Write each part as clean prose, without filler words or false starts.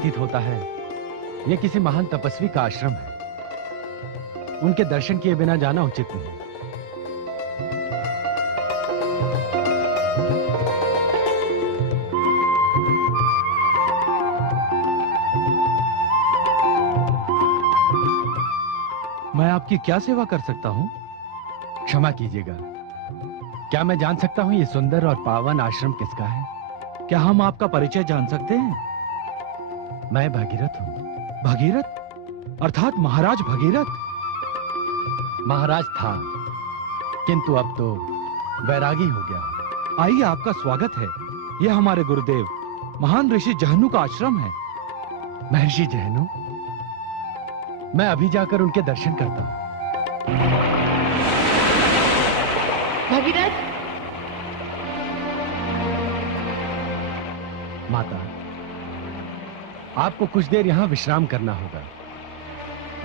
प्रतीत होता है यह किसी महान तपस्वी का आश्रम है। उनके दर्शन किए बिना जाना उचित नहीं। मैं आपकी क्या सेवा कर सकता हूं? क्षमा कीजिएगा, क्या मैं जान सकता हूं ये सुंदर और पावन आश्रम किसका है? क्या हम आपका परिचय जान सकते हैं? मैं भगीरथ हूं। भगीरथ? अर्थात महाराज भगीरथ? महाराज था, किंतु अब तो वैरागी हो गया। आइए, आपका स्वागत है। यह हमारे गुरुदेव महान ऋषि जहनु का आश्रम है। महर्षि जहनु, मैं अभी जाकर उनके दर्शन करता हूं। भगीरथ! माता, आपको कुछ देर यहां विश्राम करना होगा।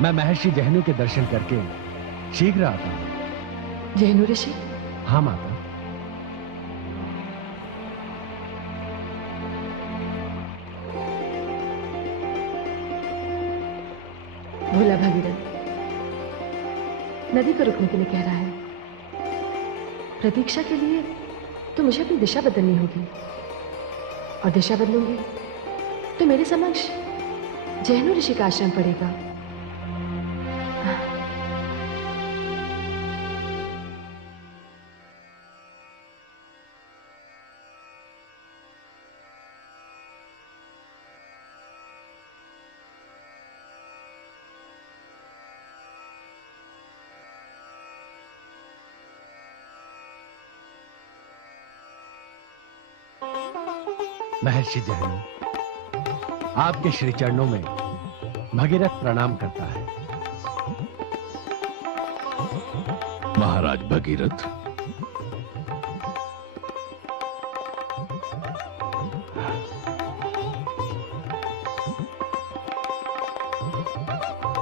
मैं महर्षि जहनु के दर्शन करके शीघ्र आता हूं। जहनु ऋषि? हाँ माता। भोला भगीरथ नदी को रुकने के लिए कह रहा है। प्रतीक्षा के लिए तो मुझे अपनी दिशा बदलनी होगी, और दिशा बदलूंगी तो मेरे समक्ष जहनु ऋषि का आश्रम पड़ेगा। महर्षि जहनु, आपके श्री चरणों में भगीरथ प्रणाम करता है। महाराज भगीरथ,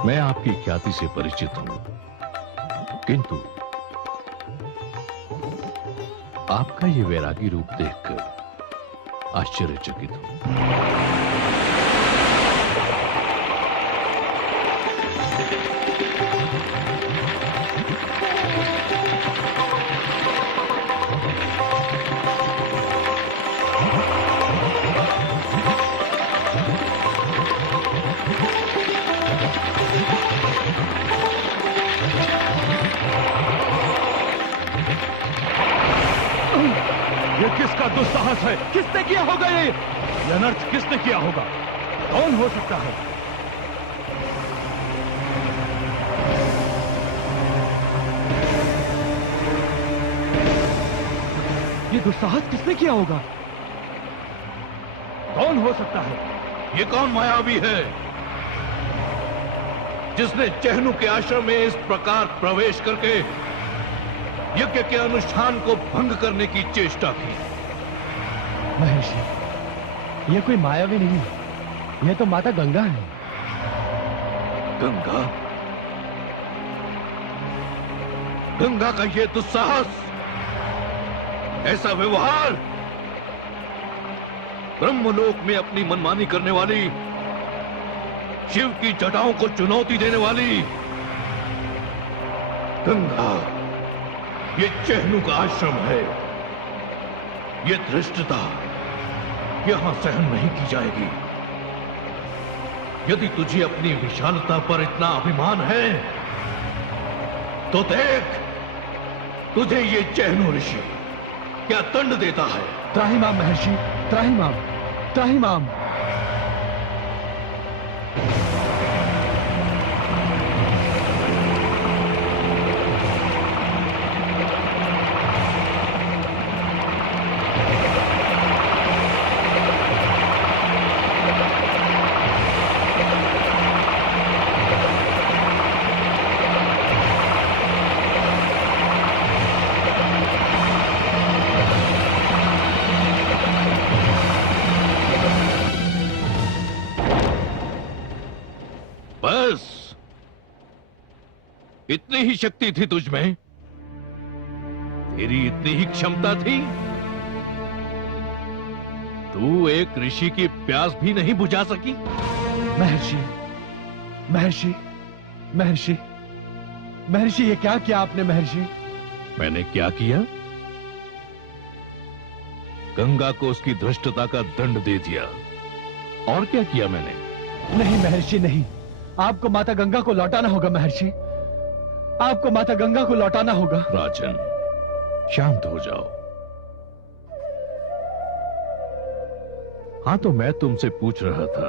मैं आपकी ख्याति से परिचित हूं, किंतु आपका ये वैरागी रूप देखकर आश्चर्यचकित हूं। ये किसका दुस्साहस है? किसने किया होगा ये अनर्थ? किसने किया होगा? कौन हो सकता है? ये दुस्साहस किसने किया होगा? कौन हो सकता है? ये कौन मायावी है जिसने जहनु के आश्रम में इस प्रकार प्रवेश करके यज्ञ के अनुष्ठान को भंग करने की चेष्टा की? महर्षि, ये कोई मायावी नहीं है, ये तो माता गंगा है। गंगा? गंगा का ये दुस्साहस, ऐसा व्यवहार, ब्रह्मलोक में अपनी मनमानी करने वाली, शिव की जटाओं को चुनौती देने वाली गंगा, ये जहनु का आश्रम है। ये धृष्टता यहां सहन नहीं की जाएगी। यदि तुझे अपनी विशालता पर इतना अभिमान है तो देख, तुझे ये जहनु ऋषि क्या दंड देता है। त्राहिमाम महर्षि, त्राहिमाम, त्राहिमाम। इतनी ही शक्ति थी तुझ में? तेरी इतनी ही क्षमता थी? तू एक ऋषि की प्यास भी नहीं बुझा सकी? महर्षि, महर्षि, महर्षि, महर्षि, ये क्या किया आपने महर्षि? मैंने क्या किया? गंगा को उसकी धृष्टता का दंड दे दिया। और क्या किया मैंने? नहीं महर्षि नहीं, आपको माता गंगा को लौटाना होगा महर्षि, आपको माता गंगा को लौटाना होगा। राजन, शांत हो जाओ। हाँ, तो मैं तुमसे पूछ रहा था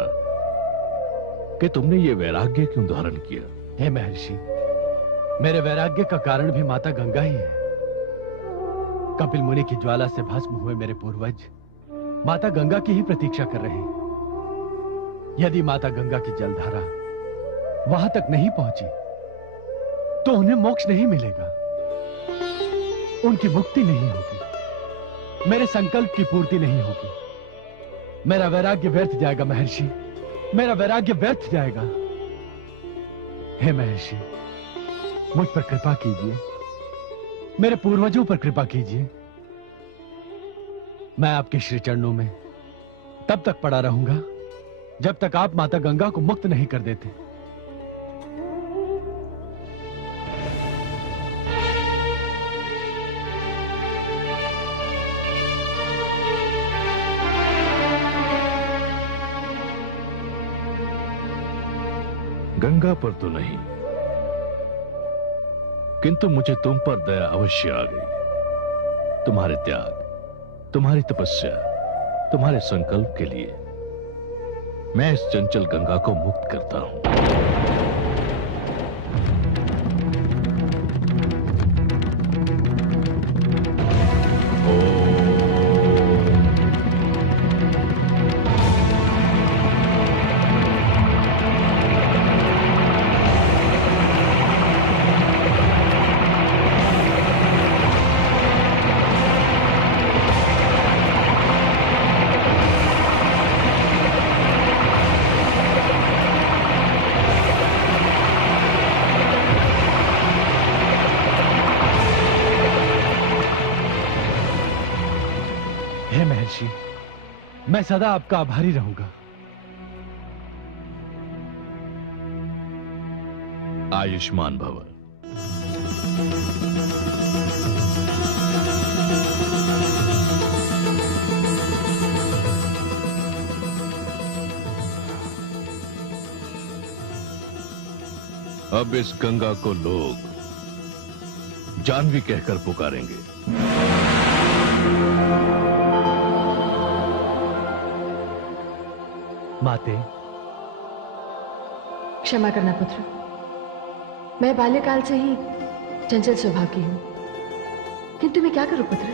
कि तुमने ये वैराग्य क्यों धारण किया? हे महर्षि, मेरे वैराग्य का कारण भी माता गंगा ही है। कपिल मुनि की ज्वाला से भस्म हुए मेरे पूर्वज माता गंगा की ही प्रतीक्षा कर रहे हैं। यदि माता गंगा की जलधारा वहां तक नहीं पहुंची तो उन्हें मोक्ष नहीं मिलेगा, उनकी मुक्ति नहीं होगी, मेरे संकल्प की पूर्ति नहीं होगी। मेरा वैराग्य व्यर्थ जाएगा महर्षि, मेरा वैराग्य व्यर्थ जाएगा। हे महर्षि, मुझ पर कृपा कीजिए, मेरे पूर्वजों पर कृपा कीजिए। मैं आपके श्री चरणों में तब तक पड़ा रहूंगा जब तक आप माता गंगा को मुक्त नहीं कर देते। गंगा पर तो नहीं, किंतु मुझे तुम पर दया अवश्य आ गई। तुम्हारे त्याग, तुम्हारी तपस्या, तुम्हारे संकल्प के लिए मैं इस चंचल गंगा को मुक्त करता हूं। हे महर्षि, मैं सदा आपका आभारी रहूंगा। आयुष्मान भव। अब इस गंगा को लोग जानवी कहकर पुकारेंगे। माते, क्षमा करना पुत्र, मैं बाल्यकाल से ही चंचल स्वभाव की हूं, किंतु मैं क्या करूं पुत्र?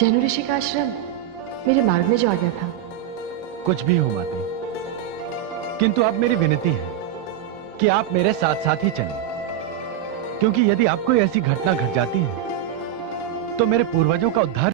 जैन ऋषि का आश्रम मेरे मार्ग में जो आ गया था। कुछ भी हो माते, किंतु अब मेरी विनती है कि आप मेरे साथ साथ ही चलें, क्योंकि यदि आपको ऐसी घटना घट जाती है तो मेरे पूर्वजों का उद्धार